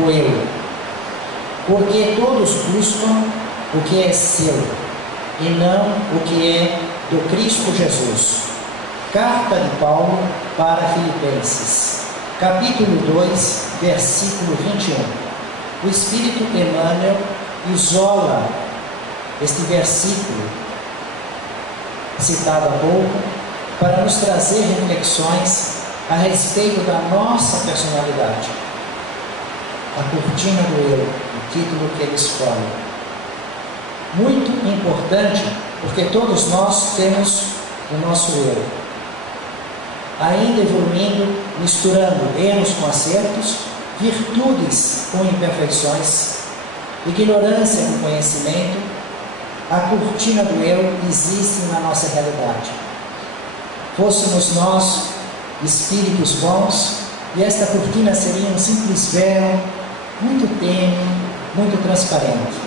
do eu, porque todos buscam o que é seu, e não o que é do Cristo Jesus. Carta de Paulo para Filipenses, capítulo 2, versículo 21. O Espírito Emmanuel isola este versículo citado há pouco para nos trazer reflexões a respeito da nossa personalidade. A cortina do eu, o título que ele escolhe. Muito importante, porque todos nós temos o nosso eu, ainda evoluindo, misturando erros com acertos, virtudes com imperfeições, ignorância com conhecimento. A cortina do eu existe na nossa realidade. Fôssemos nós espíritos bons, e esta cortina seria um simples véu, muito tênue, muito transparente.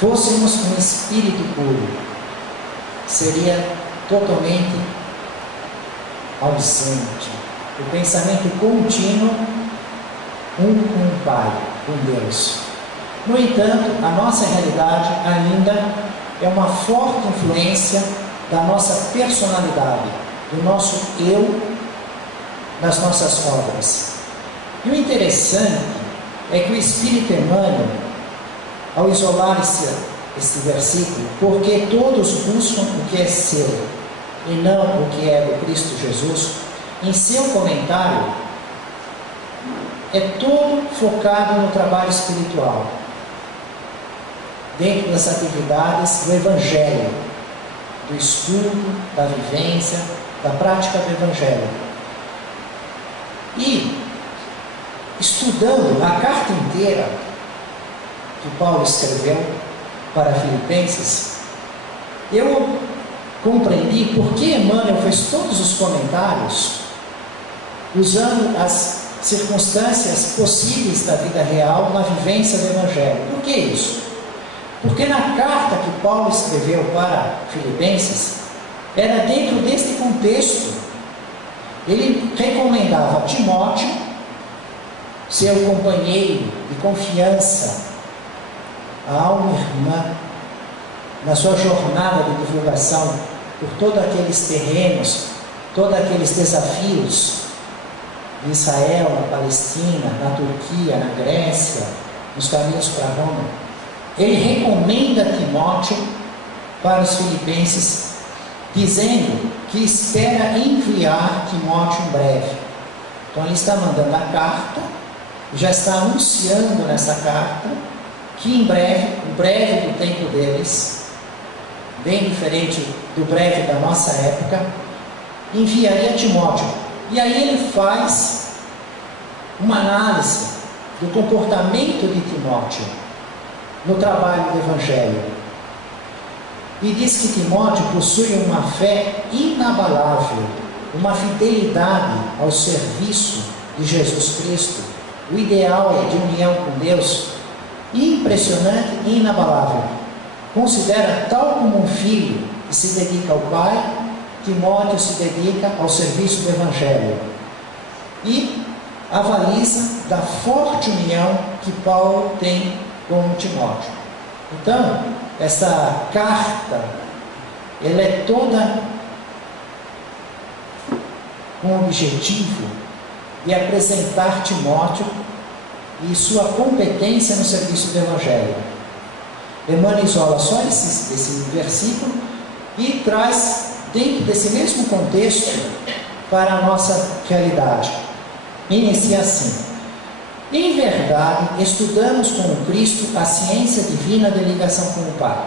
Fôssemos um espírito puro, seria totalmente ausente. O pensamento contínuo, um com o Pai, com Deus. No entanto, a nossa realidade ainda é uma forte influência da nossa personalidade, do nosso eu, das nossas obras. E o interessante é que o Espírito Emmanuel, ao isolar este versículo, porque todos buscam o que é seu e não o que é do Cristo Jesus, em seu comentário, é todo focado no trabalho espiritual, dentro das atividades do Evangelho, do estudo, da vivência, da prática do Evangelho. E, estudando a carta inteira que Paulo escreveu para Filipenses, eu compreendi por que Emmanuel fez todos os comentários usando as circunstâncias possíveis da vida real na vivência do Evangelho. Por que isso? Porque na carta que Paulo escreveu para Filipenses, era dentro deste contexto. Ele recomendava a Timóteo, seu companheiro de confiança, a alma irmã, na sua jornada de divulgação por todos aqueles terrenos, todos aqueles desafios de Israel, na Palestina, na Turquia, na Grécia, nos caminhos para Roma. Ele recomenda Timóteo para os filipenses, dizendo que espera enviar Timóteo em breve. Então ele está mandando a carta, já está anunciando nessa carta que em breve, o breve do tempo deles, bem diferente do breve da nossa época, enviaria Timóteo. E aí ele faz uma análise do comportamento de Timóteo no trabalho do Evangelho. E diz que Timóteo possui uma fé inabalável, uma fidelidade ao serviço de Jesus Cristo, o ideal de união com Deus, impressionante e inabalável. Considera tal como um filho que se dedica ao Pai, Timóteo se dedica ao serviço do Evangelho. E avaliza da forte união que Paulo tem com Timóteo. Então, essa carta, ela é toda com o objetivo de apresentar Timóteo e sua competência no serviço do Evangelho. Emmanuel isola só esse versículo e traz dentro desse mesmo contexto para a nossa realidade. Inicia assim: em verdade, estudamos com o Cristo a ciência divina de ligação com o Pai.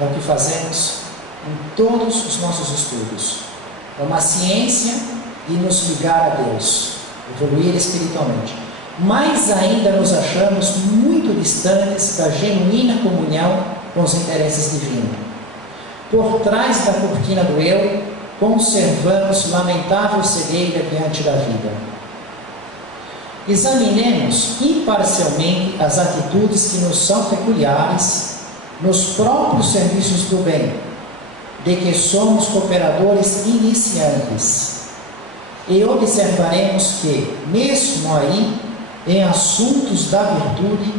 É o que fazemos em todos os nossos estudos. É uma ciência de nos ligar a Deus, evoluir espiritualmente. Mas ainda nos achamos muito distantes da genuína comunhão com os interesses divinos. Por trás da cortina do eu, conservamos lamentável cegueira diante da vida. Examinemos imparcialmente as atitudes que nos são peculiares nos próprios serviços do bem, de que somos cooperadores iniciantes. e observaremos que, mesmo aí, em assuntos da virtude,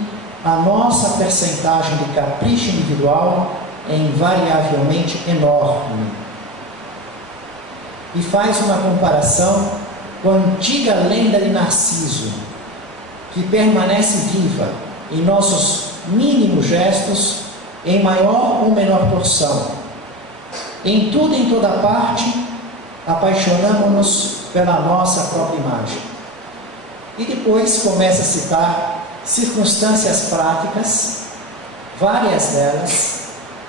a nossa percentagem de capricho individual é invariavelmente enorme. E faz uma comparação com a antiga lenda de Narciso, que permanece viva em nossos mínimos gestos, em maior ou menor porção. Em tudo e em toda parte, apaixonamos-nos pela nossa própria imagem. E depois começa a citar circunstâncias práticas, várias delas.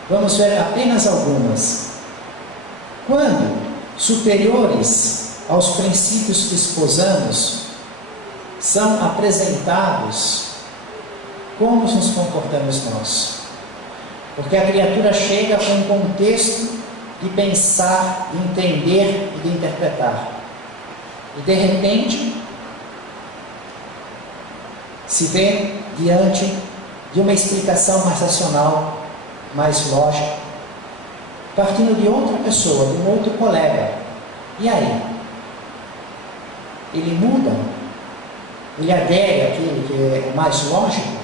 Vamos ver apenas algumas. Quando superiores aos princípios que esposamos são apresentados, como nos comportamos nós? Porque a criatura chega com um contexto de pensar, de entender e de interpretar. E de repente, se vê diante de uma explicação mais racional, mais lógica, partindo de outra pessoa, de um outro colega. E aí? Ele muda? Ele adere àquilo que é mais lógico?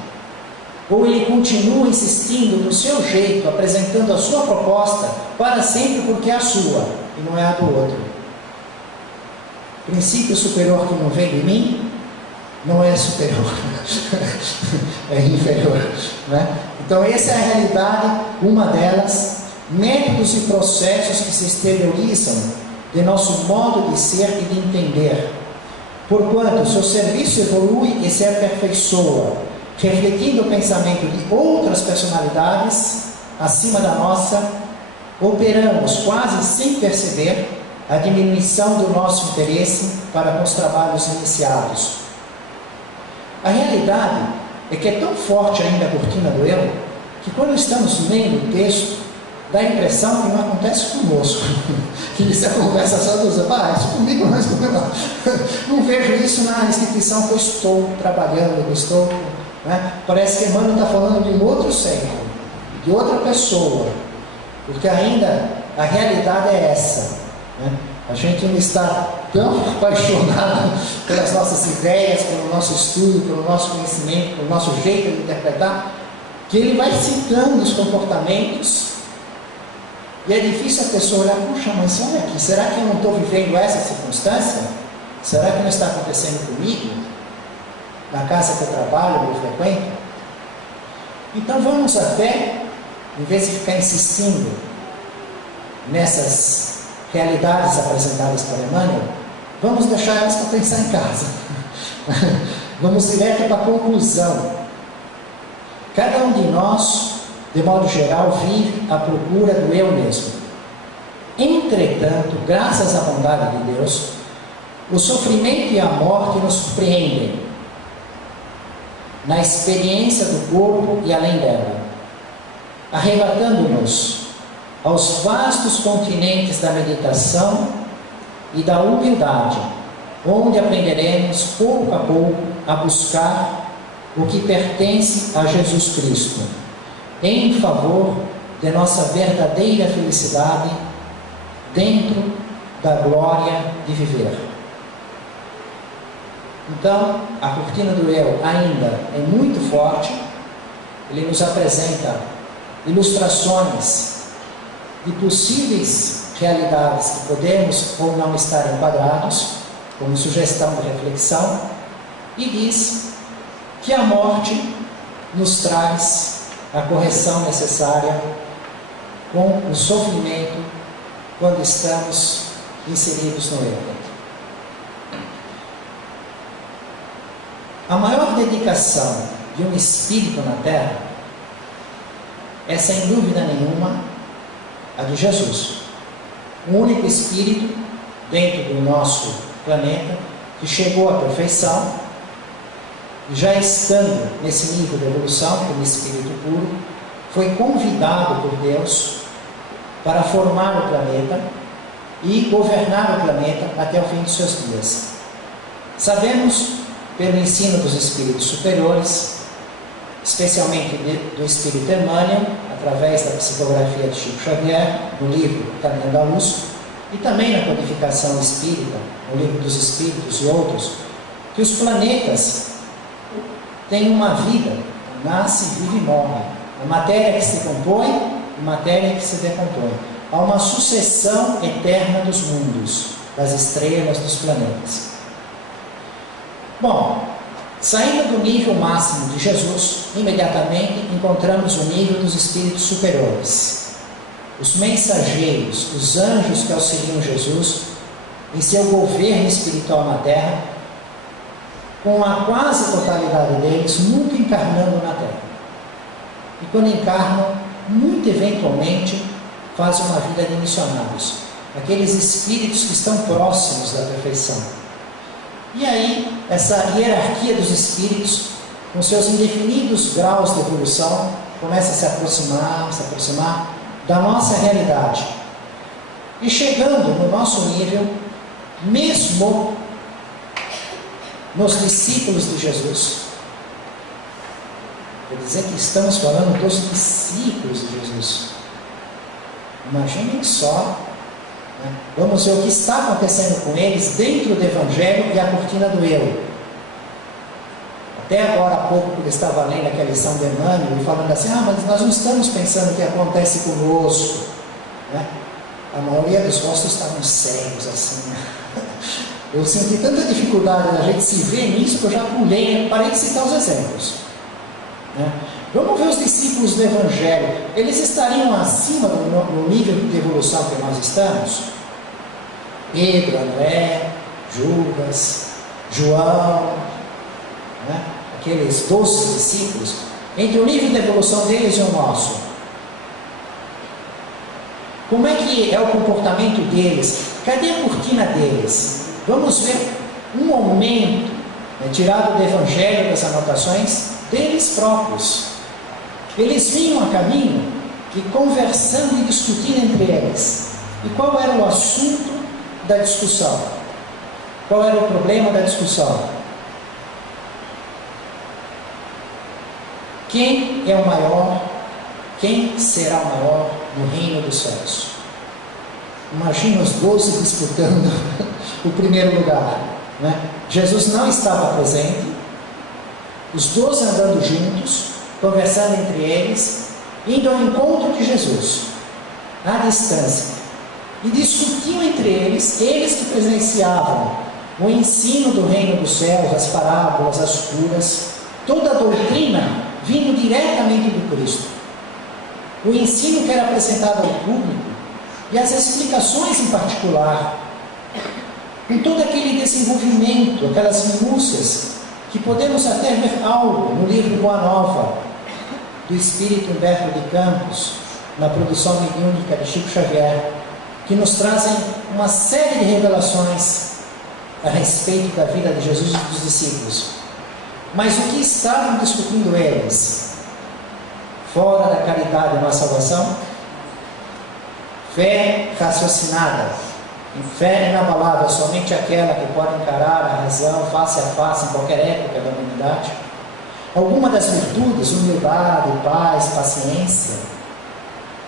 Ou ele continua insistindo do seu jeito, apresentando a sua proposta para sempre porque é a sua e não é a do outro? Princípio superior que não vem de mim não é superior, é inferior, né? Então essa é a realidade, uma delas, métodos e processos que se exteriorizam de nosso modo de ser e de entender. Porquanto seu serviço evolui e se aperfeiçoa, refletindo o pensamento de outras personalidades acima da nossa, operamos quase sem perceber a diminuição do nosso interesse para com os trabalhos iniciados. A realidade é que é tão forte ainda a cortina do eu, que quando estamos lendo o texto, dá a impressão que não acontece conosco, que isso acontece só dos isso comigo, mas não vejo isso na instituição que eu estou trabalhando, né? Parece que Emmanuel está falando de um outro século, de outra pessoa, porque ainda a realidade é essa, né? A gente não está tão apaixonado pelas nossas ideias, pelo nosso estudo, pelo nosso conhecimento, pelo nosso jeito de interpretar, que ele vai citando os comportamentos, e é difícil a pessoa olhar, puxa, mas olha aqui, será que eu não estou vivendo essa circunstância? Será que não está acontecendo comigo? Na casa que eu trabalho, eu frequento? Então vamos até, em vez de ficar insistindo nessas realidades apresentadas por Emmanuel, vamos deixar elas para pensar em casa. Vamos direto para a conclusão. Cada um de nós, de modo geral, vive à procura do eu mesmo. Entretanto, graças à bondade de Deus, o sofrimento e a morte nos surpreendem na experiência do corpo e além dela, arrebatando-nos aos vastos continentes da meditação e da humildade, onde aprenderemos pouco a pouco a buscar o que pertence a Jesus Cristo, em favor de nossa verdadeira felicidade dentro da glória de viver. Então, a cortina do eu ainda é muito forte. Ele nos apresenta ilustrações de possíveis realidades que podemos ou não estar enquadrados, como sugestão de reflexão, e diz que a morte nos traz a correção necessária com o sofrimento quando estamos inseridos no erro. A maior dedicação de um espírito na Terra é, sem dúvida nenhuma, a de Jesus, o único espírito dentro do nosso planeta que chegou à perfeição, e já estando nesse nível de evolução como espírito puro, foi convidado por Deus para formar o planeta e governar o planeta até o fim de seus dias. Sabemos, pelo ensino dos espíritos superiores, especialmente do espírito Emmanuel, através da psicografia de Chico Xavier, no livro Caminho da Luz, e também na codificação espírita, no Livro dos Espíritos e outros, que os planetas têm uma vida, nasce, vive e morre. A matéria que se compõe e matéria que se decompõe. Há uma sucessão eterna dos mundos, das estrelas, dos planetas. Bom, saindo do nível máximo de Jesus, imediatamente encontramos o nível dos espíritos superiores. Os mensageiros, os anjos que auxiliam Jesus em seu governo espiritual na Terra, com a quase totalidade deles nunca encarnando na Terra. E quando encarnam, muito eventualmente, fazem uma vida de missionários, aqueles espíritos que estão próximos da perfeição. E aí, essa hierarquia dos espíritos, com seus indefinidos graus de evolução, começa a se aproximar da nossa realidade. E chegando no nosso nível, mesmo nos discípulos de Jesus, quer dizer que estamos falando dos discípulos de Jesus. Imaginem só, né? Vamos ver o que está acontecendo com eles dentro do Evangelho e a cortina do eu. Até agora há pouco, eu estava lendo aquela lição de Emmanuel e falando assim, mas nós não estamos pensando o que acontece conosco, né? A maioria dos rostos estavam cegos assim, né? Eu senti tanta dificuldade na gente se ver nisso que eu já pulei, parei de citar os exemplos, né? Vamos ver os discípulos do Evangelho. Eles estariam acima do nível de evolução que nós estamos? Pedro, André, Judas, João, né? Aqueles 12 discípulos, entre o nível de evolução deles e o nosso. Como é que é o comportamento deles? Cadê a cortina deles? Vamos ver um momento, né, tirado do Evangelho, das anotações, deles próprios. Eles vinham a caminho e conversando e discutindo entre eles. E qual era o assunto da discussão? Qual era o problema da discussão? Quem é o maior? Quem será o maior no reino dos céus? Imagina os 12 disputando o primeiro lugar, né? Jesus não estava presente, os 12 andando juntos, conversando entre eles, indo ao encontro de Jesus, à distância, e discutiam entre eles, eles que presenciavam o ensino do reino dos céus, as parábolas, as curas, toda a doutrina vindo diretamente do Cristo, o ensino que era apresentado ao público e as explicações em particular, com todo aquele desenvolvimento, aquelas minúcias, que podemos até ver algo no livro Boa Nova, do Espírito Humberto de Campos, na produção mediúnica de Chico Xavier, que nos trazem uma série de revelações a respeito da vida de Jesus e dos discípulos. Mas o que estavam discutindo eles? Fora da caridade na salvação? Fé raciocinada, fé inabalável, somente aquela que pode encarar a razão face a face em qualquer época da humanidade. Alguma das virtudes, humildade, paz, paciência,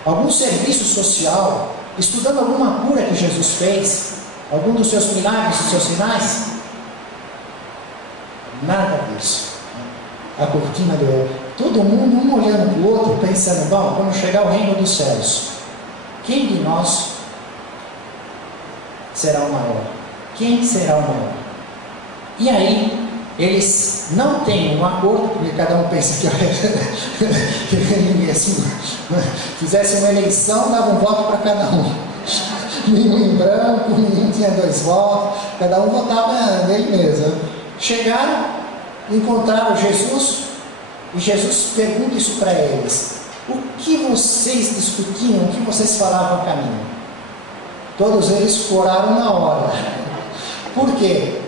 algum serviço social, estudando alguma cura que Jesus fez, algum dos seus milagres e seus sinais? Nada disso. A cortina do eu. Todo mundo, um olhando para o outro, pensando, bom, quando chegar o reino dos céus, quem de nós será o maior? Quem será o maior? E aí, eles não têm um acordo, porque cada um pensa que assim, fizesse uma eleição, dava um voto para cada um. Nenhum em branco, nenhum tinha 2 votos, cada um votava nele mesmo. Chegaram, encontraram Jesus, e Jesus pergunta isso para eles: o que vocês discutiam, o que vocês falavam no caminho? Todos eles coraram na hora. Por quê?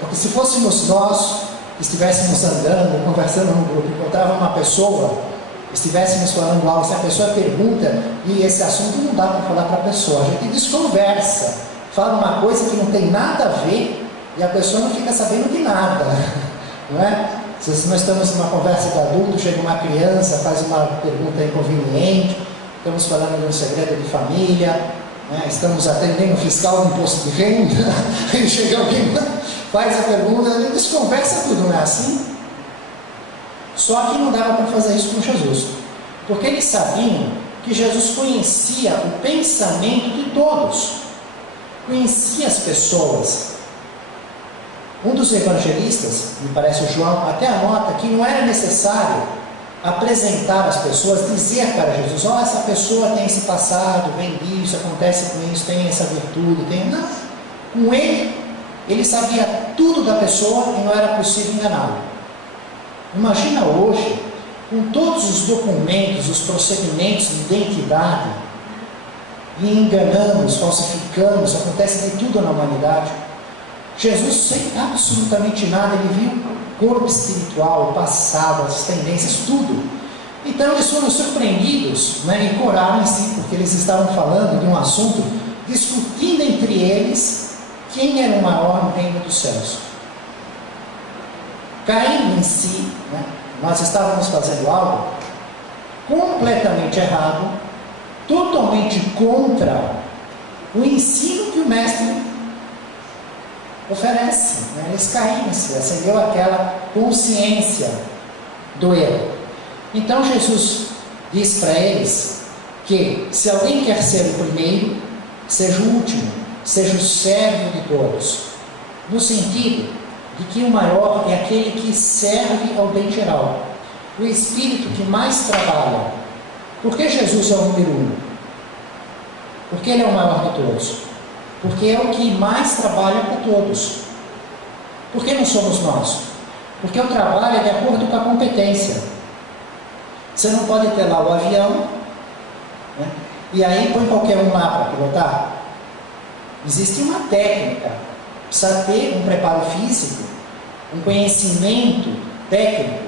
Porque se fôssemos nós, estivéssemos andando, conversando no grupo, encontrava uma pessoa, estivéssemos falando algo, se a pessoa pergunta, e esse assunto não dá para falar para a pessoa, a gente desconversa, fala uma coisa que não tem nada a ver, e a pessoa não fica sabendo de nada, não é? Se nós estamos numa conversa de adulto, chega uma criança, faz uma pergunta inconveniente, estamos falando de um segredo de família, né? Estamos atendendo o fiscal do imposto de renda, aí chega alguém, faz a pergunta, eles conversam tudo, não é assim? Só que não dava para fazer isso com Jesus, porque eles sabiam que Jesus conhecia o pensamento de todos, conhecia as pessoas. Um dos evangelistas, me parece o João, até anota que não era necessário apresentar às pessoas, dizer para Jesus: ó, essa pessoa tem esse passado, vem disso, acontece com isso, tem essa virtude, tem... Não, com ele sabia tudo da pessoa e não era possível enganá-lo. Imagina hoje, com todos os documentos, os procedimentos de identidade, e enganamos, falsificamos, acontece de tudo na humanidade. Jesus, sem absolutamente nada, ele viu o corpo espiritual, o passado, as tendências, tudo. Então eles foram surpreendidos, né, e coraram em si, porque eles estavam falando de um assunto, discutindo entre eles quem era o maior no reino dos céus. Caindo em si, né, nós estávamos fazendo algo completamente errado, totalmente contra o ensino que o mestre oferece, né? Eles caíram-se, acendeu aquela consciência do erro. Então Jesus diz para eles que se alguém quer ser o primeiro, seja o último, seja o servo de todos, no sentido de que o maior é aquele que serve ao bem geral, o espírito que mais trabalha. Por que Jesus é o número 1? Porque ele é o maior de todos. Porque é o que mais trabalha por todos. Por que não somos nós? Porque o trabalho é de acordo com a competência. Você não pode ter lá o avião, né, e aí põe qualquer um lá para pilotar. Existe uma técnica, precisa ter um preparo físico, um conhecimento técnico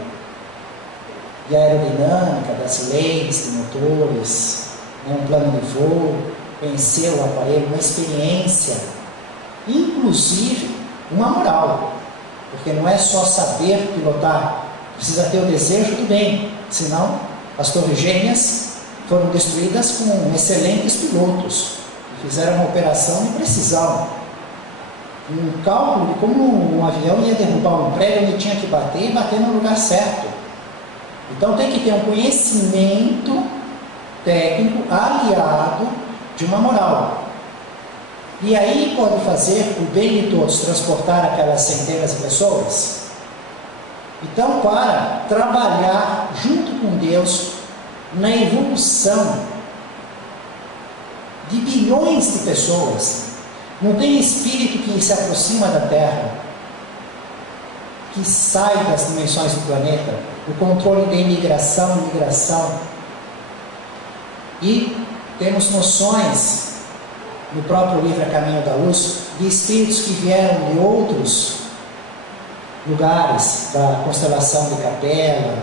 de aerodinâmica, das leis de motores, né, um plano de voo, conhecer o aparelho, uma experiência, inclusive uma moral, porque não é só saber pilotar, precisa ter o desejo do bem, senão as torres gêmeas foram destruídas com excelentes pilotos, que fizeram uma operação de precisão, um cálculo de como um avião ia derrubar um prédio onde tinha que bater e bater no lugar certo. Então tem que ter um conhecimento técnico aliado de uma moral. E aí pode fazer o bem de todos, transportar aquelas centenas de pessoas. Então, para trabalhar junto com Deus na evolução de bilhões de pessoas, não tem espírito que se aproxima da Terra, que sai das dimensões do planeta, o controle da imigração e migração. E temos noções no próprio livro A Caminho da Luz de espíritos que vieram de outros lugares da constelação de Capela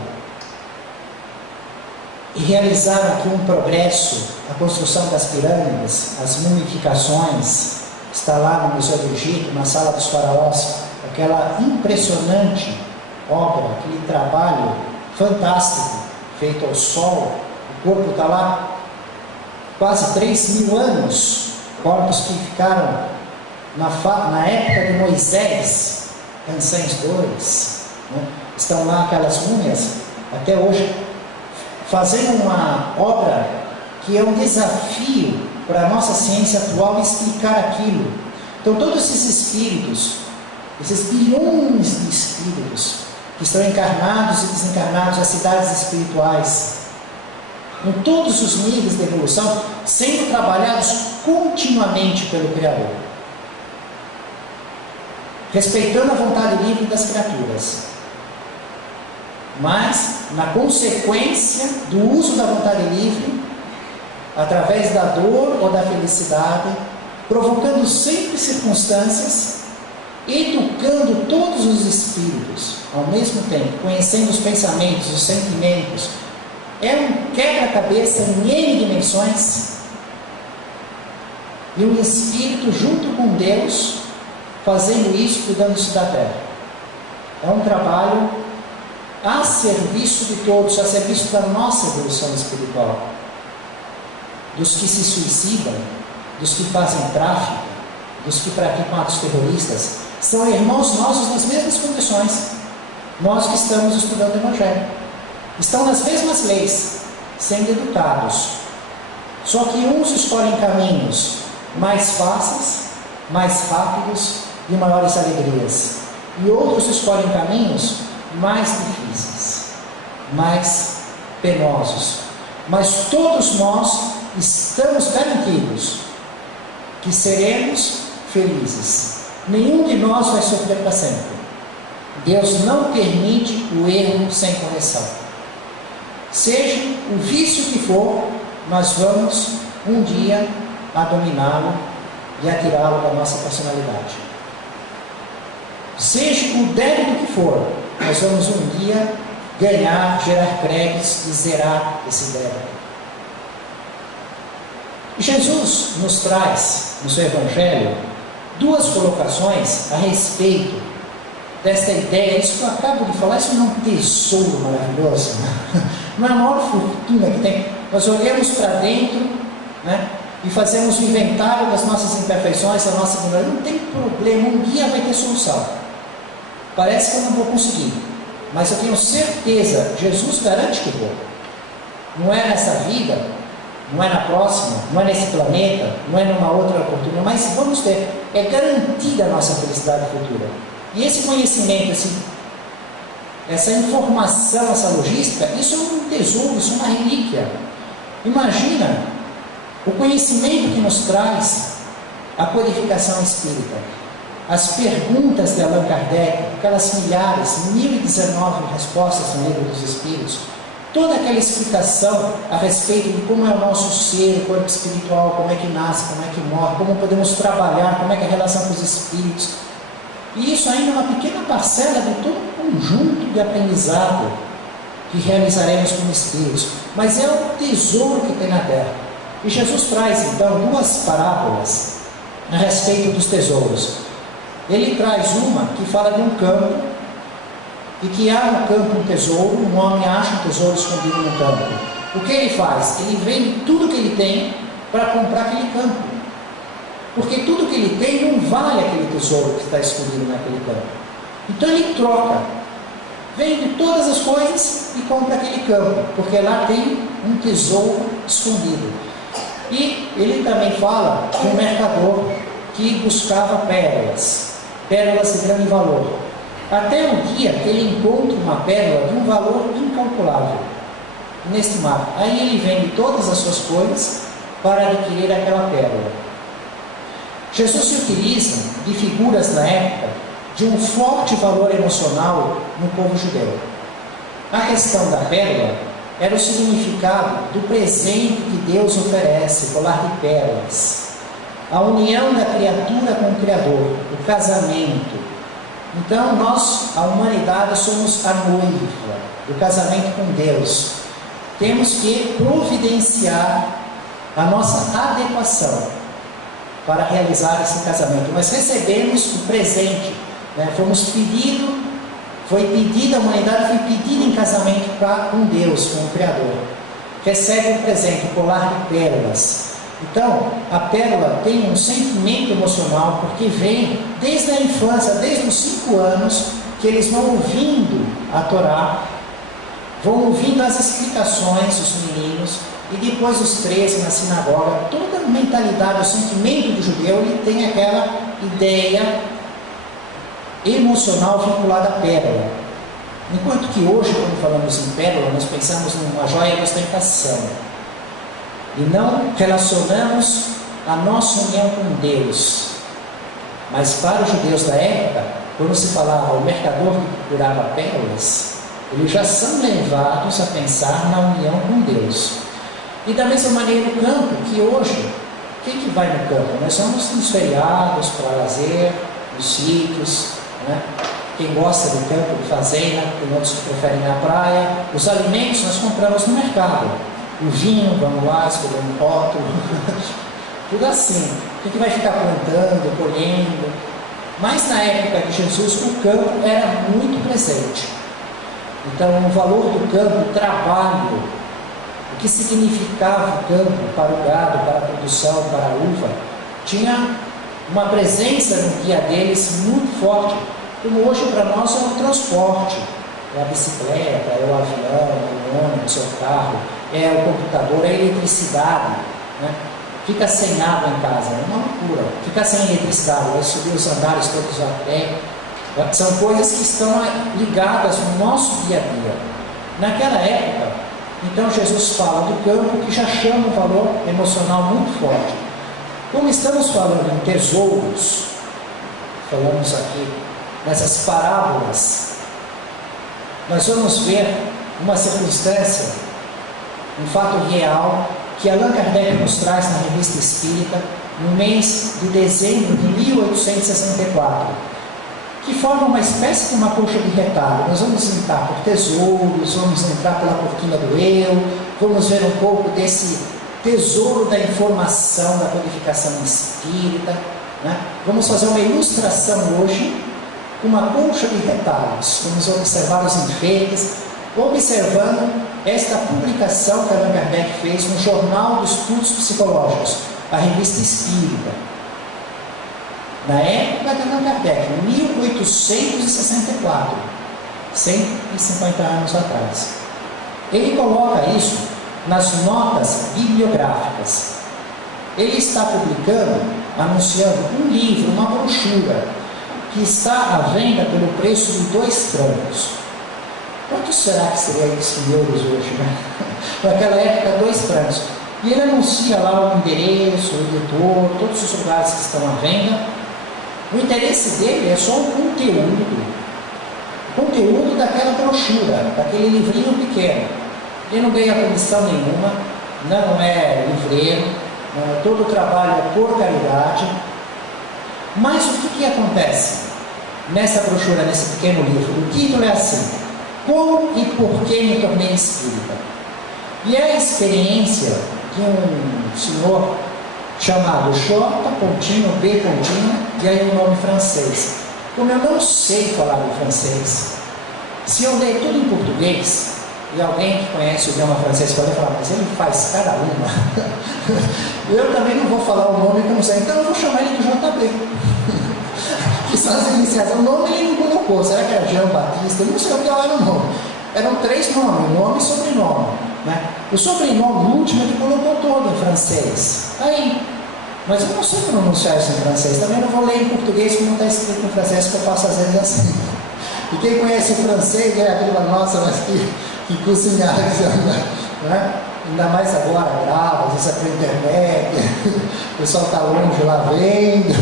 e realizaram aqui um progresso, a construção das pirâmides, as mumificações, está lá no Museu do Egito, na Sala dos Faraós, aquela impressionante obra, aquele trabalho fantástico feito ao sol, o corpo está lá quase 3.000 anos, corpos que ficaram na época de Moisés, Ramsés II, né? Estão lá aquelas múmias, até hoje, fazendo uma obra que é um desafio para a nossa ciência atual explicar aquilo. Então todos esses espíritos, esses bilhões de espíritos, que estão encarnados e desencarnados nas cidades espirituais, em todos os níveis de evolução, sendo trabalhados continuamente pelo Criador, respeitando a vontade livre das criaturas, mas na consequência do uso da vontade livre, através da dor ou da felicidade, provocando sempre circunstâncias, educando todos os espíritos ao mesmo tempo, conhecendo os pensamentos, os sentimentos. É um quebra-cabeça em N dimensões, e um espírito junto com Deus fazendo isso, cuidando-se da terra. É um trabalho a serviço de todos, a serviço da nossa evolução espiritual. Dos que se suicidam, dos que fazem tráfico, dos que praticam atos terroristas, são irmãos nossos nas mesmas condições. Nós que estamos estudando o Evangelho. Estão nas mesmas leis, sendo educados. Só que uns escolhem caminhos mais fáceis, mais rápidos e maiores alegrias. E outros escolhem caminhos mais difíceis, mais penosos. Mas todos nós estamos garantidos que seremos felizes. Nenhum de nós vai sofrer para sempre. Deus não permite o erro sem correção. Seja o vício que for, nós vamos um dia a dominá-lo e a tirá-lo da nossa personalidade. Seja o débito que for, nós vamos um dia ganhar, gerar créditos e zerar esse débito. Jesus nos traz, no seu Evangelho, duas colocações a respeito desta ideia. Isso que eu acabo de falar, isso não é um tesouro maravilhoso, não é a maior fortuna que tem. Nós olhamos para dentro, né, e fazemos o inventário das nossas imperfeições, da nossa ignorância. Não tem problema, um dia vai ter solução. Parece que eu não vou conseguir, mas eu tenho certeza, Jesus garante que vou. Não é nessa vida, não é na próxima, não é nesse planeta, não é numa outra oportunidade, mas vamos ver, é garantida a nossa felicidade futura. E esse conhecimento, essa informação, essa logística, isso é um tesouro, isso é uma relíquia. Imagina o conhecimento que nos traz a codificação espírita. As perguntas de Allan Kardec, aquelas milhares, 1019 respostas no Livro dos Espíritos, toda aquela explicação a respeito de como é o nosso ser, o corpo espiritual, como é que nasce, como é que morre, como podemos trabalhar, como é que é a relação com os espíritos. E isso ainda é uma pequena parcela de todo um conjunto de aprendizado que realizaremos como espíritos. Mas é o tesouro que tem na Terra. E Jesus traz, então, duas parábolas a respeito dos tesouros. Ele traz uma que fala de um campo, e que há no campo um tesouro, um homem acha um tesouro escondido no campo. O que ele faz? Ele vende tudo que ele tem para comprar aquele campo. Porque tudo que ele tem não vale aquele tesouro que está escondido naquele campo. Então ele troca, vende todas as coisas e compra aquele campo, porque lá tem um tesouro escondido. E ele também fala de um mercador que buscava pérolas de grande valor, até o dia que ele encontra uma pérola de um valor incalculável, inestimável. Aí ele vende todas as suas coisas para adquirir aquela pérola. Jesus se utiliza de figuras na época de um forte valor emocional no povo judeu. A questão da pérola era o significado do presente que Deus oferece, colar de pérolas. A união da criatura com o Criador, o casamento. Então nós, a humanidade, somos a noiva do casamento com Deus. Temos que providenciar a nossa adequação para realizar esse casamento. Nós recebemos o presente, né? Foi pedida, a humanidade foi pedida em casamento com Deus, com o Criador. Recebe um presente, o colar de pérolas. Então, a pérola tem um sentimento emocional, porque vem desde a infância, desde os 5 anos, que eles vão ouvindo a Torá, vão ouvindo as explicações dos meninos, e depois os 13 na sinagoga. Toda a mentalidade, o sentimento do judeu, ele tem aquela ideia emocional vinculada à pérola. Enquanto que hoje, quando falamos em pérola, nós pensamos numa joia de ostentação. E não relacionamos a nossa união com Deus. Mas para os judeus da época, quando se falava o mercador que procurava pérolas, eles já são levados a pensar na união com Deus. E da mesma maneira o campo, que hoje, quem que vai no campo? Nós vamos nos feriados, para lazer, nos sítios, né? Quem gosta do campo, de fazenda, tem outros que preferem ir na praia. Os alimentos nós compramos no mercado. O vinho, vamos lá, escolher um rótulo, tudo assim. Quem que vai ficar plantando, colhendo? Mas na época de Jesus, o campo era muito presente. Então, o valor do campo, o trabalho, o que significava o campo para o gado, para a produção, para a uva, tinha uma presença no dia deles muito forte, como hoje para nós é o transporte, é a bicicleta, é o avião, é o ônibus, é o carro, é o computador, é a eletricidade, né? Fica sem água em casa, é uma loucura. Ficar sem eletricidade, vai subir os andares todos a pé, são coisas que estão ligadas no nosso dia a dia. Naquela época, então Jesus fala do campo, que já chama um valor emocional muito forte. Como estamos falando em tesouros, falamos aqui nessas parábolas, nós vamos ver uma circunstância, um fato real, que Allan Kardec nos traz na Revista Espírita, no mês de dezembro de 1864, que forma uma espécie de uma colcha de retalho. Nós vamos entrar por tesouros, vamos entrar pela cortina do eu, vamos ver um pouco desse tesouro da informação da codificação espírita, né? Vamos fazer uma ilustração hoje com uma colcha de retalhos. Vamos observar os enfeites, observando esta publicação que Allan Kardec fez no Jornal dos Estudos Psicológicos, a Revista Espírita, na época de Allan Kardec, em 1864, 150 anos atrás. Ele coloca isso nas notas bibliográficas. Ele está publicando, anunciando um livro, uma brochura, que está à venda pelo preço de 2 francos. Quanto será que seria isso em euros hoje, né? Naquela época, 2 francos. E ele anuncia lá o endereço, o editor, todos os lugares que estão à venda. O interesse dele é só o conteúdo daquela brochura, daquele livrinho pequeno. Ele não ganha comissão nenhuma, não é livreiro, todo o trabalho é por caridade. Mas o que acontece nessa brochura, nesse pequeno livro? O título é assim: Como e por que me tornei espírita? E é a experiência de um senhor chamado J. B. e aí o nome francês. Como eu não sei falar o francês, se eu ler tudo em português, e alguém que conhece o idioma francês pode falar, mas ele faz cada uma. Eu também não vou falar o nome que eu não sei, então eu vou chamar ele de JB. Que são as iniciais. O nome ele não colocou, será que era Jean Batista? Eu não sei o que era o nome. Eram 3 nomes, nome e sobrenome, né? O sobrenome, o último, ele colocou todo em francês. Aí, mas eu não sei pronunciar isso em francês, também não vou ler em português como está escrito em francês, que eu faço às vezes assim. E quem conhece o francês, é aquele, nossa, mas que cozinhar, né? Ainda mais agora, grava, às vezes é pela internet, o pessoal está longe lá vendo.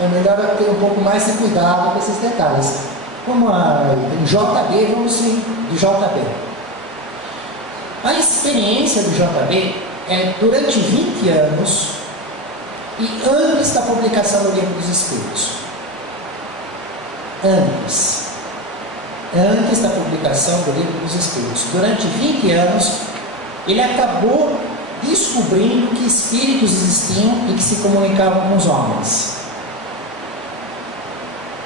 É melhor ter um pouco mais de cuidado com esses detalhes. Como em JB, vamos sim, de JB. A experiência do JB é durante 20 anos e antes da publicação do Livro dos Espíritos. Antes da publicação do Livro dos Espíritos. Durante 20 anos, ele acabou descobrindo que espíritos existiam e que se comunicavam com os homens.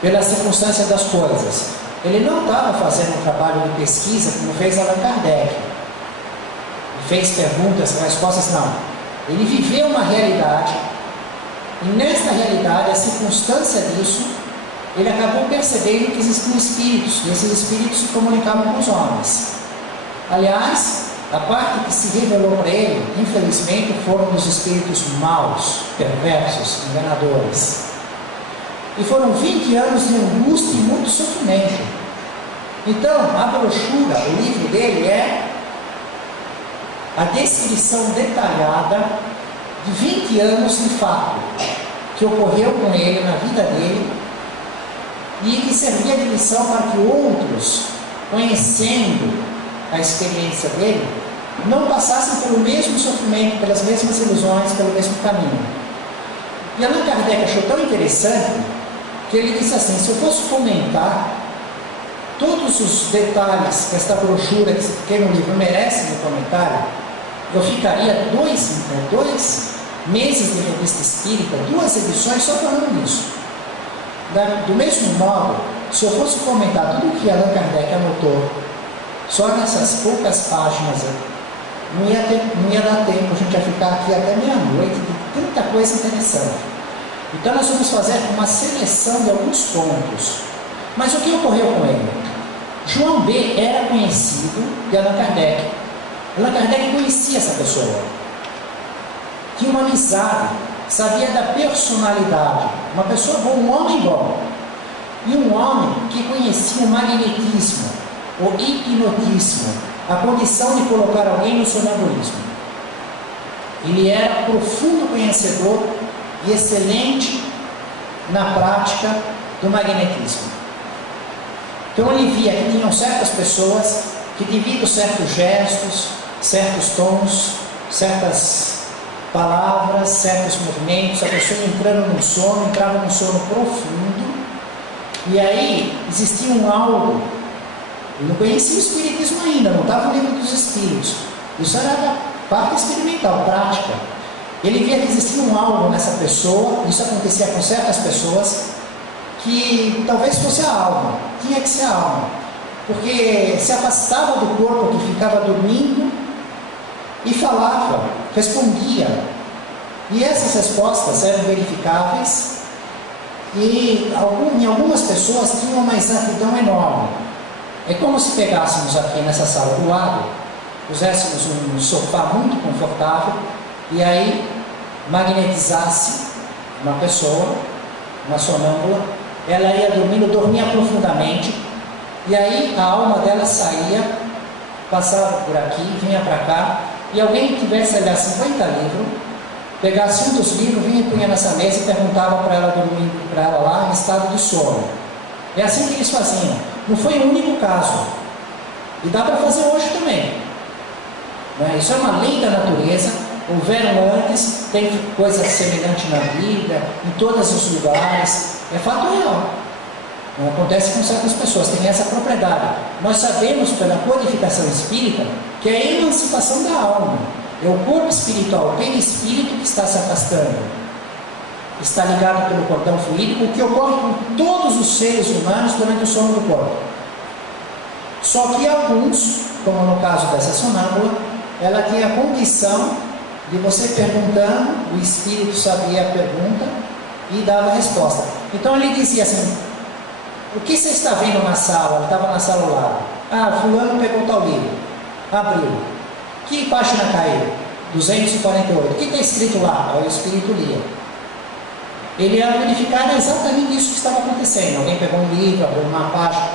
Pela circunstância das coisas. Ele não estava fazendo um trabalho de pesquisa como fez Allan Kardec. Fez perguntas, respostas, não. Ele viveu uma realidade, e nesta realidade, a circunstância disso, ele acabou percebendo que existiam espíritos, e esses espíritos se comunicavam com os homens. Aliás, a parte que se revelou para ele, infelizmente, foram os espíritos maus, perversos, enganadores. E foram 20 anos de angústia e muito sofrimento. Então, a brochura, o livro dele é a descrição detalhada de 20 anos de fato que ocorreu com ele na vida dele e que servia de lição para que outros, conhecendo a experiência dele, não passassem pelo mesmo sofrimento, pelas mesmas ilusões, pelo mesmo caminho. E Allan Kardec achou tão interessante que ele disse assim: se eu fosse comentar todos os detalhes que esta brochura, esse pequeno livro merece no comentário, eu ficaria dois meses de revista espírita, 2 edições só falando nisso. Do mesmo modo, se eu fosse comentar tudo o que Allan Kardec anotou só nessas poucas páginas não ia dar tempo, a gente ia ficar aqui até meia-noite, de tanta coisa interessante. Então nós vamos fazer uma seleção de alguns pontos. Mas o que ocorreu com ele? João B. era conhecido de Allan Kardec. Allan Kardec conhecia essa pessoa, tinha uma amizade, sabia da personalidade, uma pessoa boa, um homem bom, e um homem que conhecia o magnetismo, o hipnotismo, a condição de colocar alguém no sonambulismo. Ele era profundo conhecedor e excelente na prática do magnetismo. Então ele via que tinham certas pessoas que, devido a certos gestos, certos tons, certas palavras, certos movimentos, a pessoa entrava num sono profundo, e aí existia um algo. Eu não conhecia o Espiritismo ainda, não estava no livro dos Espíritos. Isso era da parte experimental, prática. Ele via que existia um algo nessa pessoa, isso acontecia com certas pessoas, que talvez fosse a alma, tinha que ser a alma, porque se afastava do corpo que ficava dormindo e falava, respondia. E essas respostas eram verificáveis e em algumas pessoas tinham uma exatidão enorme. É como se pegássemos aqui nessa sala do lado, puséssemos um sofá muito confortável e aí magnetizasse uma pessoa, uma sonâmbula, ela ia dormindo, dormia profundamente, e aí a alma dela saía, passava por aqui, vinha para cá, e alguém que tivesse ali 50 livros, pegasse um dos livros, vinha e punha nessa mesa e perguntava para ela, dormindo para ela lá, em estado de sono. É assim que eles faziam. Não foi o único caso. E dá para fazer hoje também. Isso é uma lei da natureza. Houveram antes, tem coisa semelhante na vida, em todos os lugares. É fato real. Não acontece com certas pessoas, tem essa propriedade. Nós sabemos pela codificação espírita que é a emancipação da alma. É o corpo espiritual, o perispírito que está se afastando. Está ligado pelo cordão fluídico, o que ocorre com todos os seres humanos durante o sono do corpo. Só que alguns, como no caso dessa sonâmbula, ela tinha a condição de você perguntando, o espírito sabia a pergunta e dava a resposta. Então ele dizia assim: o que você está vendo na sala? Ele estava na sala ao lado. Ah, fulano pegou tal livro, abriu. Que página caiu? 248. O que está escrito lá? Aí o espírito lia. Ele ia verificar exatamente isso que estava acontecendo. Alguém pegou um livro, abriu uma página.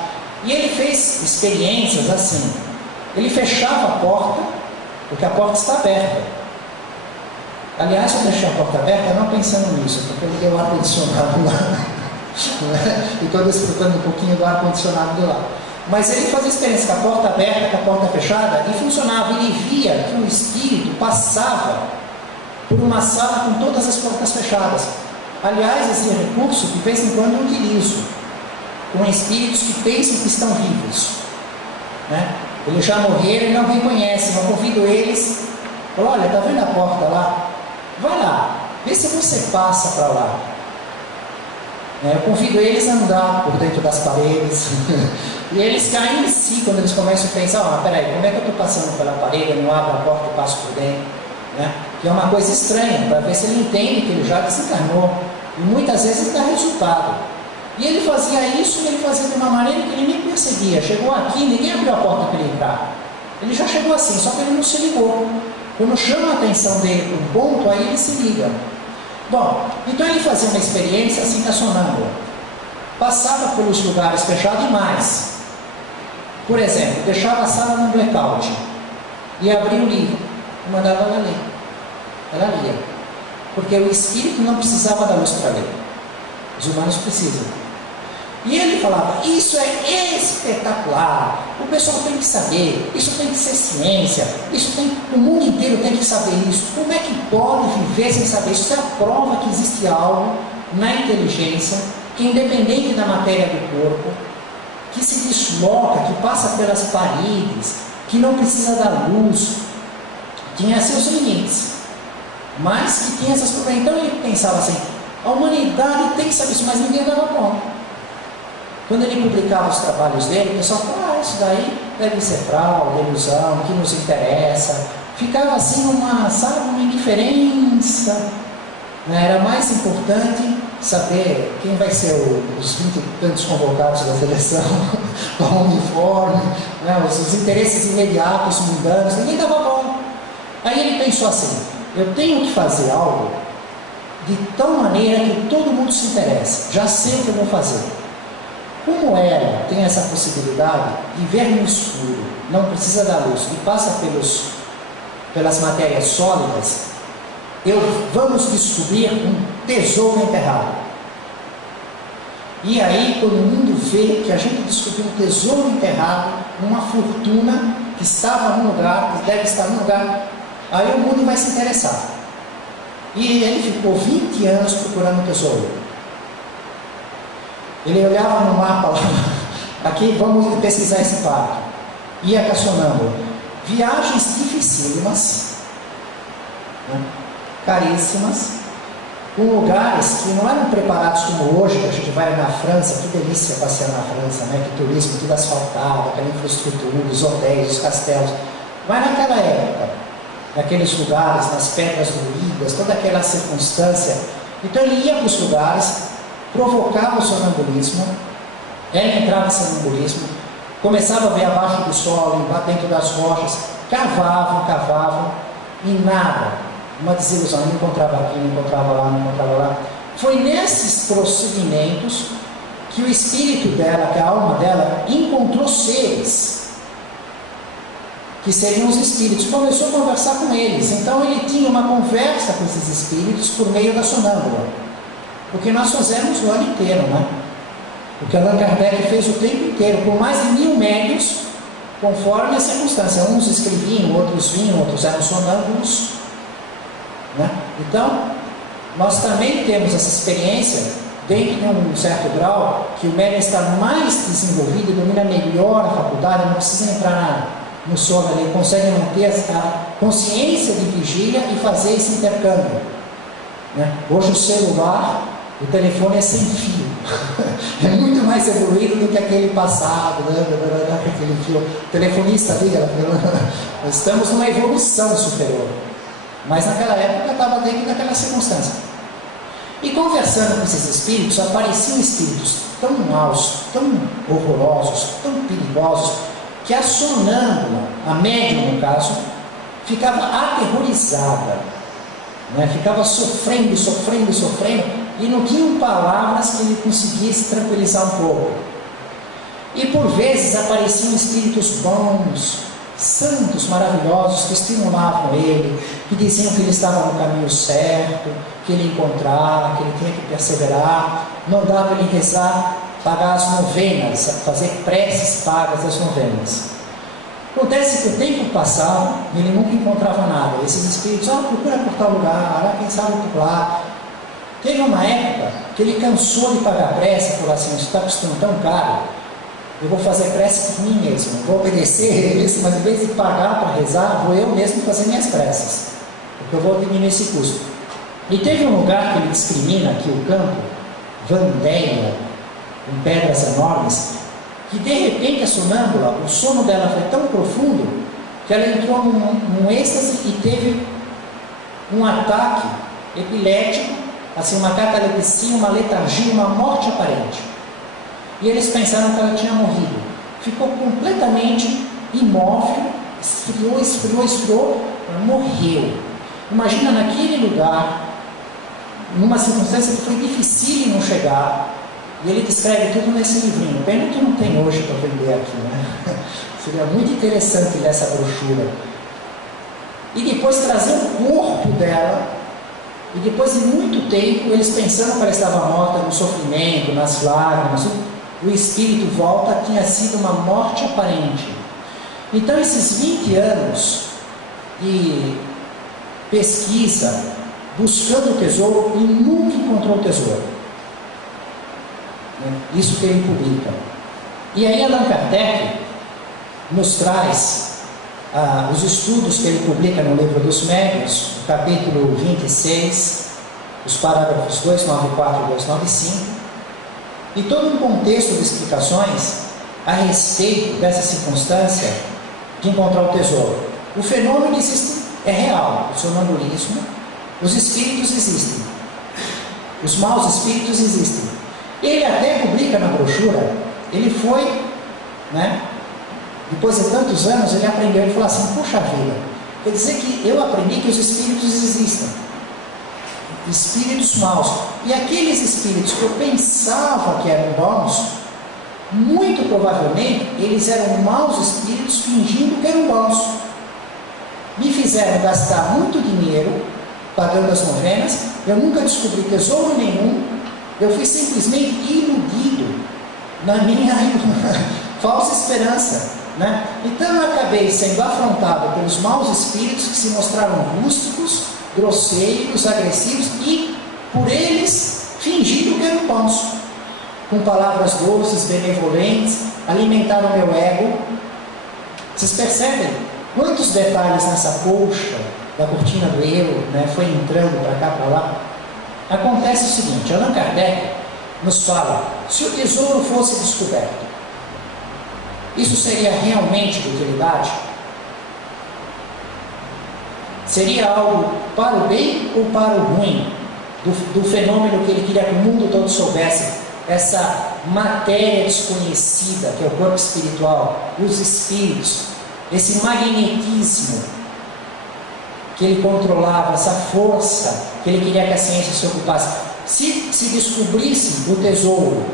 E ele fez experiências assim. Ele fechava a porta, porque a porta está aberta. Aliás, eu deixei a porta aberta não pensando nisso, porque eu liguei o ar-condicionado lá. E estou desfrutando um pouquinho do ar-condicionado do lado. Mas ele fazia experiência com a porta aberta, com a porta fechada, e funcionava. Ele via que o espírito passava por uma sala com todas as portas fechadas. Aliás, esse recurso, de vez em quando, eu utilizo com espíritos que pensam que estão vivos. Eles já morreram e não reconhecem. Eu convido eles, falo: olha, está vendo a porta lá? Vai lá, vê se você passa para lá. Eu convido eles a andar por dentro das paredes. E eles caem em si quando eles começam a pensar: peraí, como é que eu estou passando pela parede, eu não abro a porta e passo por dentro? Que é uma coisa estranha, para ver se ele entende que ele já desencarnou. E muitas vezes ele dá resultado. E ele fazia isso, e ele fazia de uma maneira que ele nem percebia. Chegou aqui, ninguém abriu a porta para ele entrar. Ele já chegou assim, só que ele não se ligou. Quando chama a atenção dele para um ponto, aí ele se liga. Bom, então ele fazia uma experiência assim na sonâmbula. Passava pelos lugares fechados e mais. Por exemplo, deixava a sala no blackout e abria o livro e mandava ela ler. Ela lia. Porque o espírito não precisava da luz para ler. Os humanos precisam. E ele falava: isso é espetacular, o pessoal tem que saber, isso tem que ser ciência, o mundo inteiro tem que saber isso. Como é que pode viver sem saber? Isso é a prova que existe algo na inteligência, que independente da matéria do corpo, que se desloca, que passa pelas paredes, que não precisa da luz, tinha seus limites, mas que tinha essas propriedades. Então ele pensava assim: a humanidade tem que saber isso, mas ninguém dava conta. Quando ele publicava os trabalhos dele, o pessoal falava: isso daí deve ser fraude, ilusão, que nos interessa. ficava assim uma indiferença. Era mais importante saber quem vai ser os 20 e tantos convocados da seleção, com o uniforme, os interesses imediatos, mundanos, ninguém dava bola. Aí ele pensou assim: eu tenho que fazer algo de tal maneira que todo mundo se interesse, já sei o que eu vou fazer. Como ela tem essa possibilidade de ver no escuro, não precisa da luz, e passa pelas matérias sólidas, vamos descobrir um tesouro enterrado. E aí, quando o mundo vê que a gente descobriu um tesouro enterrado, uma fortuna que estava num lugar, que deve estar num lugar, aí o mundo vai se interessar. E ele ficou 20 anos procurando o tesouro. Ele olhava no mapa lá, aqui vamos pesquisar esse parque, ia caçonando, viagens dificílimas, caríssimas, com lugares que não eram preparados como hoje, que a gente vai na França, que delícia passear na França, que turismo, tudo asfaltado, aquela infraestrutura, os hotéis, os castelos. Mas naquela época, naqueles lugares, nas pedras doídas, toda aquela circunstância, então ele ia para os lugares, provocava o sonambulismo, ele entrava em sonambulismo, começava a ver abaixo do solo, dentro das rochas, cavavam, e nada. Uma desilusão, não encontrava aqui, não encontrava lá, não encontrava lá. Foi nesses procedimentos que o espírito dela, que a alma dela, encontrou seres, que seriam os espíritos. Começou a conversar com eles. Então ele tinha uma conversa com esses espíritos por meio da sonâmbula. O que nós fazemos o ano inteiro, O que Allan Kardec fez o tempo inteiro, por mais de 1000 médios, conforme a circunstância. Uns escreviam, outros vinham, outros eram sonâmbulos. Então, nós também temos essa experiência, dentro de um certo grau, que o médium está mais desenvolvido, domina melhor a faculdade, não precisa entrar no sono ali, ele consegue manter a consciência de vigília e fazer esse intercâmbio. Hoje o celular, o telefone é sem fio, é muito mais evoluído do que aquele passado, aquele fio. Telefonista liga, nós estamos numa evolução superior. Mas naquela época estava dentro daquela circunstância. E conversando com esses espíritos, apareciam espíritos tão maus, tão horrorosos, tão perigosos, que a sonâmbula, a médium no caso, ficava aterrorizada, ficava sofrendo, e não tinham palavras que ele conseguisse tranquilizar um pouco. E por vezes apareciam espíritos bons, santos, maravilhosos, que estimulavam ele, que diziam que ele estava no caminho certo, que ele ia encontrar, que ele tinha que perseverar, mandavam ele rezar, pagar as novenas, fazer preces pagas das novenas. Acontece que o tempo passava, ele nunca encontrava nada. Esses espíritos, procura por tal lugar, quem sabe por lá. Teve uma época que ele cansou de pagar prece, falou assim: isso está custando tão caro, eu vou fazer prece por mim mesmo, vou obedecer eles, mas em vez de pagar para rezar, vou eu mesmo fazer minhas preces, porque eu vou diminuir esse custo. E teve um lugar que ele discrimina aqui, o campo, Vandéia, com pedras enormes, que de repente a sonâmbula, o sono dela foi tão profundo, que ela entrou num êxtase e teve um ataque epilético, assim, uma catalepsia, uma letargia, uma morte aparente. E eles pensaram que ela tinha morrido. Ficou completamente imóvel, esfriou, morreu. Imagina naquele lugar, numa circunstância que foi difícil não chegar, e ele descreve tudo nesse livrinho. Pena que não tem hoje para vender aqui, Seria muito interessante ler essa brochura. E depois trazer o corpo dela, e depois de muito tempo, eles pensando que ela estava morta no sofrimento, nas lágrimas, o espírito volta, tinha sido uma morte aparente. Então esses 20 anos de pesquisa, buscando o tesouro, e nunca encontrou o tesouro. Isso que ele publica. E aí Allan Kardec nos traz os estudos que ele publica no Livro dos Médiuns, no capítulo 26, os parágrafos 294 e 295, e todo um contexto de explicações a respeito dessa circunstância de encontrar o tesouro. O fenômeno existe é real, o sonambulismo, os espíritos existem, os maus espíritos existem. Ele até publica na brochura, ele foi, depois de tantos anos, ele aprendeu, ele falou assim, puxa vida, quer dizer que eu aprendi que os espíritos existem, espíritos maus, e aqueles espíritos que eu pensava que eram bons, muito provavelmente, eles eram maus espíritos fingindo que eram bons. Me fizeram gastar muito dinheiro pagando as novenas, eu nunca descobri tesouro nenhum, eu fui simplesmente iludido na minha falsa esperança, Então eu acabei sendo afrontado pelos maus espíritos que se mostraram rústicos, grosseiros, agressivos e por eles fingindo que eram bons, com palavras doces, benevolentes, alimentaram o meu ego. Vocês percebem quantos detalhes nessa colcha da cortina do eu, foi entrando para cá, para lá? Acontece o seguinte, Allan Kardec nos fala, se o tesouro fosse descoberto, isso seria realmente de utilidade? Seria algo para o bem ou para o ruim do fenômeno que ele queria que o mundo todo soubesse? Essa matéria desconhecida que é o corpo espiritual, os espíritos, esse magnetismo que ele controlava, essa força que ele queria que a ciência se ocupasse. Se descobrisse o tesouro,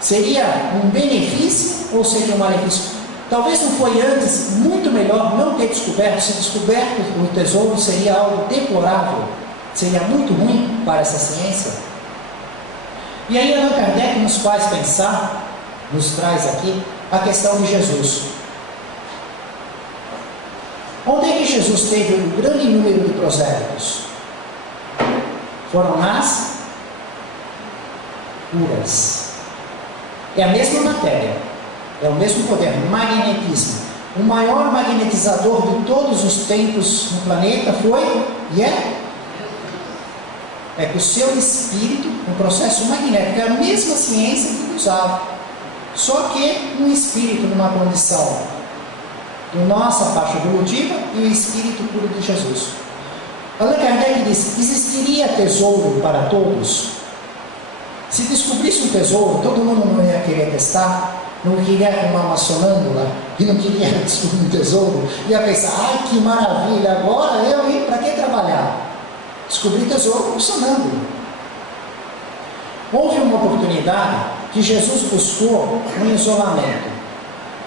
seria um benefício ou seria um malefício? Talvez não foi antes muito melhor não ter descoberto. Se descoberto o tesouro, seria algo deplorável, seria muito ruim para essa ciência. E aí Allan Kardec nos faz pensar, nos traz aqui a questão de Jesus. Onde é que Jesus teve um grande número de prosélitos? Foram nas curas. É a mesma matéria, é o mesmo poder, magnetismo. O maior magnetizador de todos os tempos no planeta foi e é que o seu espírito, um processo magnético, é a mesma ciência que ele usava, só que um espírito numa condição de nossa faixa evolutiva e o espírito puro de Jesus. Allan Kardec disse, existiria tesouro para todos? Se descobrisse um tesouro, todo mundo não ia querer testar, não queria arrumar uma sonâmbula e não queria descobrir um tesouro, ia pensar, ai que maravilha, agora eu ir para que trabalhar? Descobrir tesouro com sonâmbulo. Houve uma oportunidade que Jesus buscou um isolamento,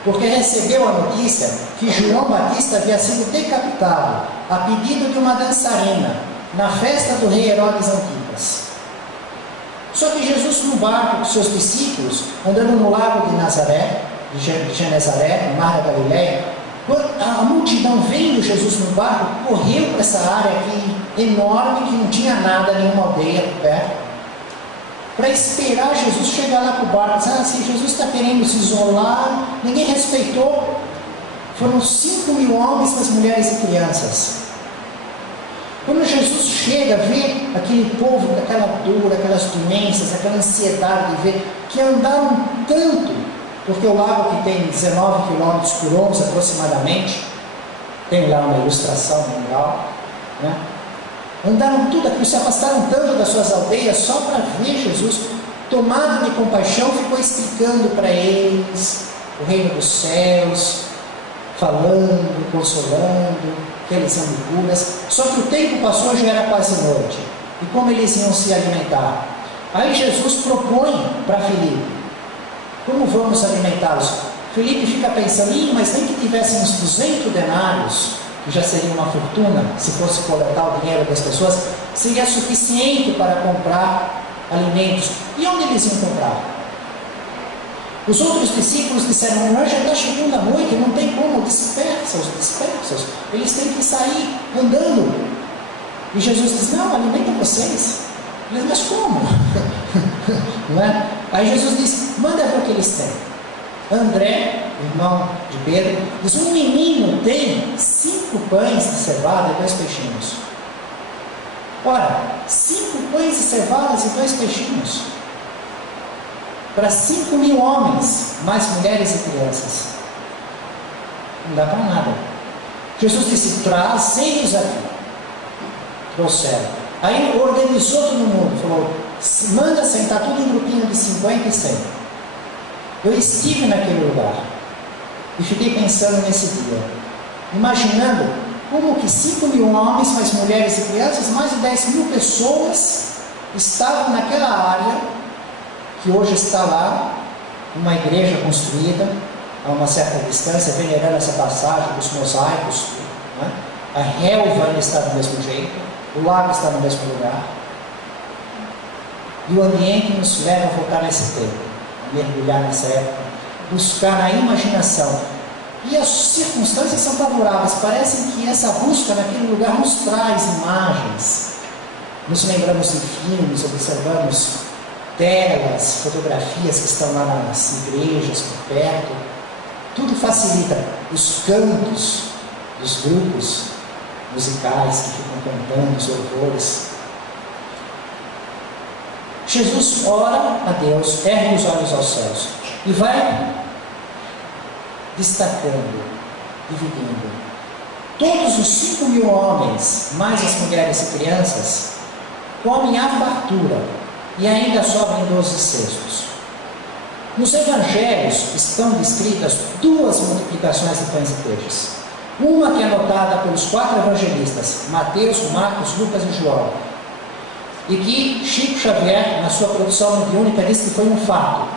porque recebeu a notícia que João Batista havia sido decapitado a pedido de uma dançarina na festa do rei Herodes Antipas. Só que Jesus, no barco com seus discípulos, andando no lago de Nazaré, de Genezaré, no mar da Galileia, a multidão vendo Jesus no barco, correu para essa área aqui enorme, que não tinha nada, nenhuma aldeia por perto, para esperar Jesus chegar lá para o barco. Dizer, se Jesus está querendo se isolar, ninguém respeitou. Foram 5.000 homens, mas mulheres e crianças. Quando Jesus chega, vê aquele povo com aquela dor, aquelas doenças, aquela ansiedade de ver, que andaram tanto, porque o lago que tem 19 km por 11 aproximadamente, tem lá uma ilustração legal, andaram tudo aquilo, se afastaram tanto das suas aldeias só para ver Jesus. Tomado de compaixão, ficou explicando para eles o reino dos céus, falando, consolando, realizando curas. Só que o tempo passou, já era quase noite. E como eles iam se alimentar? Aí Jesus propõe para Filipe, como vamos alimentá-los? Filipe fica pensando, mas nem que tivéssemos 200 denários, que já seria uma fortuna, se fosse coletar o dinheiro das pessoas, seria suficiente para comprar alimentos. E onde eles iam comprar? Os outros discípulos disseram, já está chegando a noite, não tem como, dispersa-os. Eles têm que sair andando. E Jesus diz, não, alimenta vocês. Eles, mas como? Não é? Aí Jesus diz, manda ver o que eles têm. André, irmão de Pedro, diz, um menino tem 5 pães de cevada e 2 peixinhos. Ora, 5 pães de cevada e 2 peixinhos. Para 5.000 homens, mais mulheres e crianças. Não dá para nada. Jesus disse: trazei-os aqui. Trouxeram. Aí organizou todo mundo, falou: manda sentar tudo em grupinho de 50 e 100. Eu estive naquele lugar e fiquei pensando nesse dia, imaginando como que 5.000 homens, mais mulheres e crianças, mais de 10.000 pessoas estavam naquela área que hoje está lá, uma igreja construída a uma certa distância, venerando essa passagem dos mosaicos, né? A relva ainda está do mesmo jeito, o lago está no mesmo lugar, e o ambiente nos leva a voltar nesse tempo, a mergulhar nessa época, buscar na imaginação. E as circunstâncias são favoráveis, parece que essa busca naquele lugar nos traz imagens, nos lembramos de filmes, observamos telas, fotografias que estão lá nas igrejas por perto, tudo facilita. Os cantos dos grupos musicais que ficam cantando os louvores. Jesus ora a Deus, ergue os olhos aos céus e vai destacando, dividindo. Todos os 5.000 homens, mais as mulheres e crianças, comem à fartura e ainda sobram 12 cestos. Nos evangelhos estão descritas 2 multiplicações de pães e peixes. Uma que é anotada pelos 4 evangelistas, Mateus, Marcos, Lucas e João, e que Chico Xavier, na sua produção mediúnica, disse que foi um fato.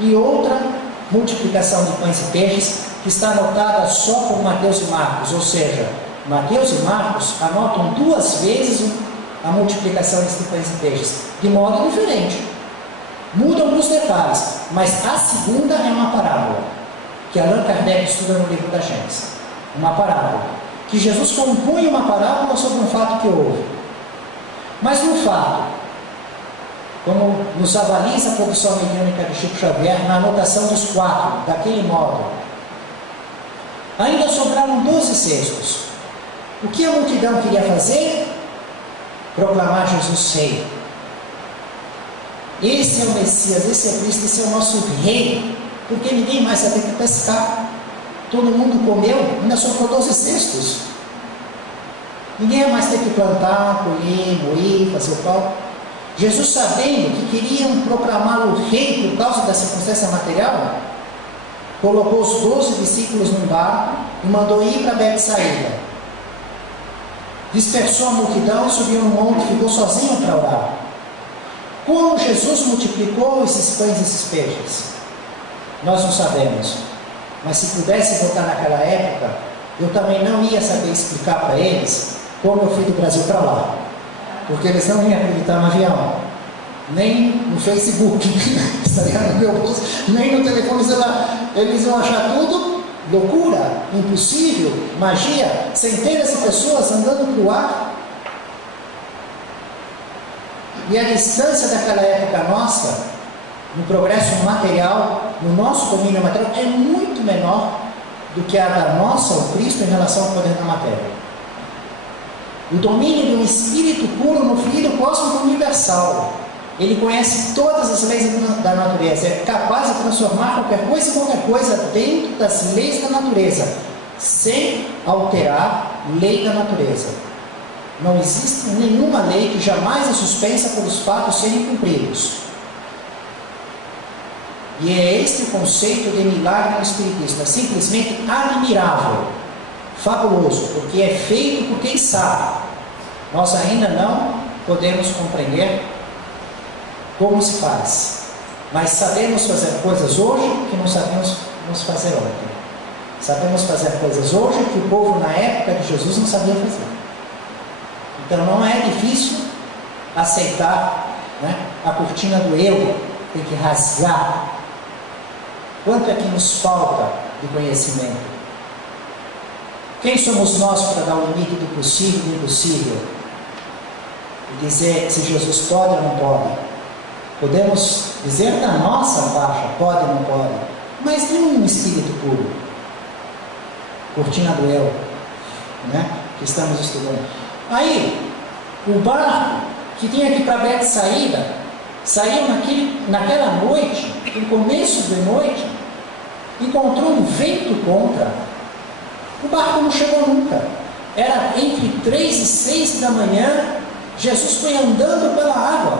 E outra multiplicação de pães e peixes que está anotada só por Mateus e Marcos, ou seja, Mateus e Marcos anotam 2 vezes a multiplicação de pães e peixes, de modo diferente. Mudam alguns detalhes, mas a segunda é uma parábola, que Allan Kardec estuda no livro da Gênesis. Uma parábola, que Jesus compõe uma parábola sobre um fato que houve. Mas no fato, como nos avaliza a produção mediúnica de Chico Xavier, na anotação dos 4, daquele modo, ainda sobraram 12 cestos. O que a multidão queria fazer? Proclamar Jesus rei. Esse é o Messias, esse é o Cristo, esse é o nosso rei, porque ninguém mais vai ter que pescar. Todo mundo comeu, ainda sobrou 12 cestos. Ninguém vai mais ter que plantar, colher, moer, fazer o pão. Jesus, sabendo que queriam proclamá-lo rei por causa da circunstância material, colocou os 12 discípulos num barco e mandou ir para Betsaída. Dispersou a multidão e subiu no monte, ficou sozinho para orar. Como Jesus multiplicou esses pães e esses peixes? Nós não sabemos. Mas se pudesse voltar naquela época, eu também não ia saber explicar para eles como eu fui do Brasil para lá. Porque eles não iam acreditar no avião, nem no Facebook, estaria no meu bolso, nem no telefone celular. Eles iam achar tudo loucura, impossível, magia, centenas de pessoas andando para o ar. E a distância daquela época nossa, no progresso material, no nosso domínio material, é muito menor do que a da nossa, o Cristo, em relação ao poder da matéria. O domínio de um espírito puro no fluido cósmico universal. Ele conhece todas as leis da natureza, é capaz de transformar qualquer coisa dentro das leis da natureza, sem alterar lei da natureza. Não existe nenhuma lei que jamais é suspensa pelos fatos serem cumpridos. E é este o conceito de milagre no Espiritismo, é simplesmente admirável, fabuloso, porque é feito por quem sabe. Nós ainda não podemos compreender como se faz, mas sabemos fazer coisas hoje que não sabemos fazer ontem. Sabemos fazer coisas hoje que o povo na época de Jesus não sabia fazer. Então não é difícil aceitar, né? A cortina do eu tem que rasgar. Quanto é que nos falta de conhecimento? Quem somos nós para dar o limite do possível e do impossível? E dizer se Jesus pode ou não pode? Podemos dizer da nossa faixa, pode ou não pode, mas nenhum espírito puro. Cortina do eu, né? Que estamos estudando. Aí, o barco que tinha que ir para Betsaída saiu naquela noite, no começo da noite, encontrou um vento contra. O barco não chegou nunca. Era entre 3 e 6 da manhã, Jesus foi andando pela água.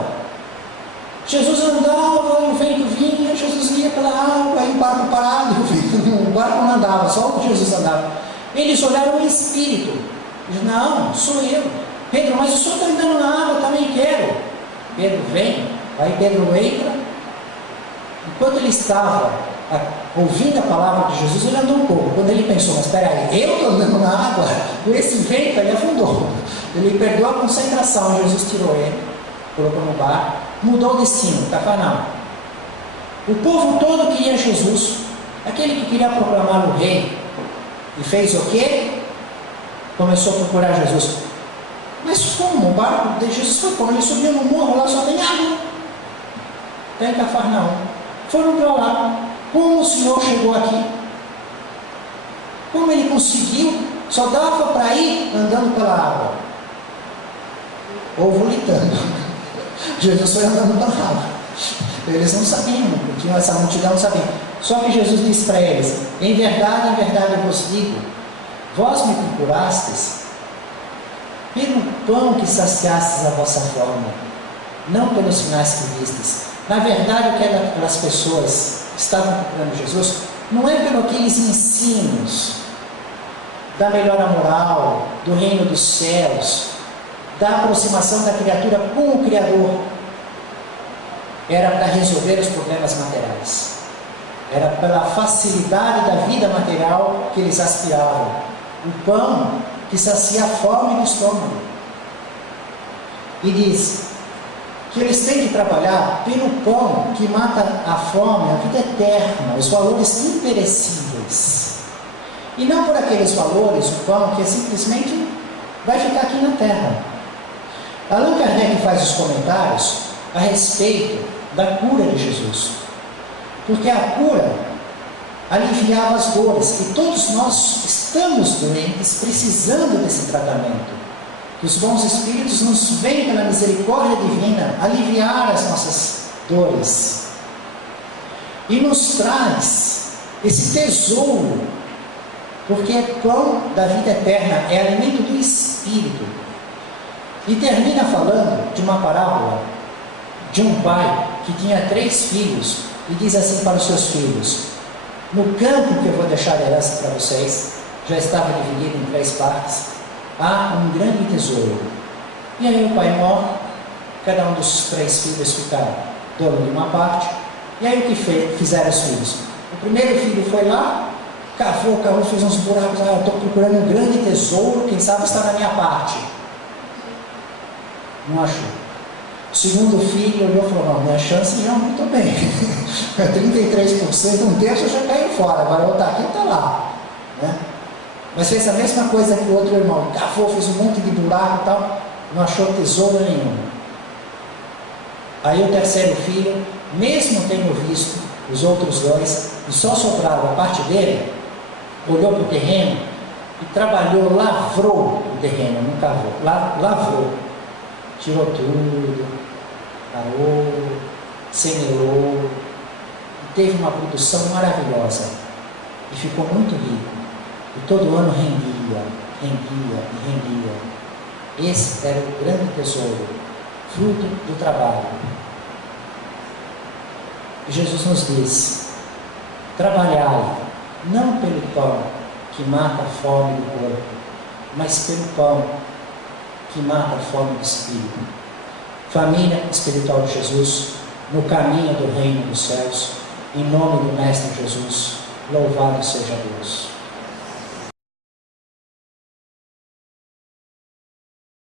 Jesus andava, o vento vinha, Jesus ia pela água, aí o barco parado, o barco não andava, só o Jesus andava. Eles olharam em espírito. Diz, não, sou eu. Pedro, mas o senhor está andando na água, eu também quero. Pedro vem, aí Pedro entra. Enquanto ele estava ouvindo a palavra de Jesus, ele andou um pouco. Quando ele pensou, mas espera aí, eu estou andando na água? Com esse vento, ele afundou. Ele perdeu a concentração, Jesus tirou ele, colocou no barco, mudou o destino, Cafarnaum. O povo todo queria Jesus, aquele que queria proclamar o rei, e fez o quê? Começou a procurar Jesus. Mas como? O barco de Jesus foi como? Ele subiu no morro, lá só tem água. Está em Cafarnaum. Foram para lá. Como o Senhor chegou aqui? Como ele conseguiu? Só dava para ir andando pela água. Ou volitando. Jesus foi andando pela água. Eles não sabiam, tinha essa multidão, não sabia. Só que Jesus disse para eles: em verdade eu vos digo, vós me procurastes pelo pão que saciastes a vossa fome, não pelos sinais que vistes. Na verdade, o que aquelas pessoas estavam procurando Jesus não é pelo aqueles ensinos da melhora moral, do reino dos céus, da aproximação da criatura com o Criador. Era para resolver os problemas materiais. Era pela facilidade da vida material que eles aspiravam. O pão que sacia a fome do estômago. E diz que eles têm que trabalhar pelo pão que mata a fome, a vida eterna, os valores imperecíveis. E não por aqueles valores, o pão que simplesmente vai ficar aqui na terra. Allan Kardec faz os comentários a respeito da cura de Jesus. Porque a cura aliviava as dores, e todos nós estamos doentes, precisando desse tratamento. Que os bons espíritos nos vêm pela misericórdia divina aliviar as nossas dores. E nos traz esse tesouro, porque é pão da vida eterna, é alimento do Espírito. E termina falando de uma parábola de um pai que tinha 3 filhos, e diz assim para os seus filhos: no campo que eu vou deixar de herança para vocês, já estava dividido em 3 partes, há um grande tesouro. E aí o pai morre, cada um dos 3 filhos fica dono de uma parte. E aí o que fizeram os filhos? O primeiro filho foi lá, cavou, fez uns buracos. Eu estou procurando um grande tesouro, quem sabe está na minha parte. Não achou. O segundo filho olhou e falou: não, minha chance já muito bem. 33%, um terço já caiu fora, agora eu vou estar aqui e está lá. Né? Mas fez a mesma coisa que o outro irmão, cavou, fez um monte de buraco e tal, não achou tesouro nenhum. Aí o terceiro filho, mesmo tendo visto os outros 2, e só sobrava a parte dele, olhou para o terreno e trabalhou, lavrou o terreno, não cavou, lavrou, tirou tudo, arou, semeou, e teve uma produção maravilhosa, e ficou muito rico. E todo ano rendia. Esse era o grande tesouro, fruto do trabalho. E Jesus nos diz: trabalhai, não pelo pão que mata a fome do corpo, mas pelo pão que mata a fome do espírito. Família espiritual de Jesus, no caminho do reino dos céus, em nome do Mestre Jesus, louvado seja Deus.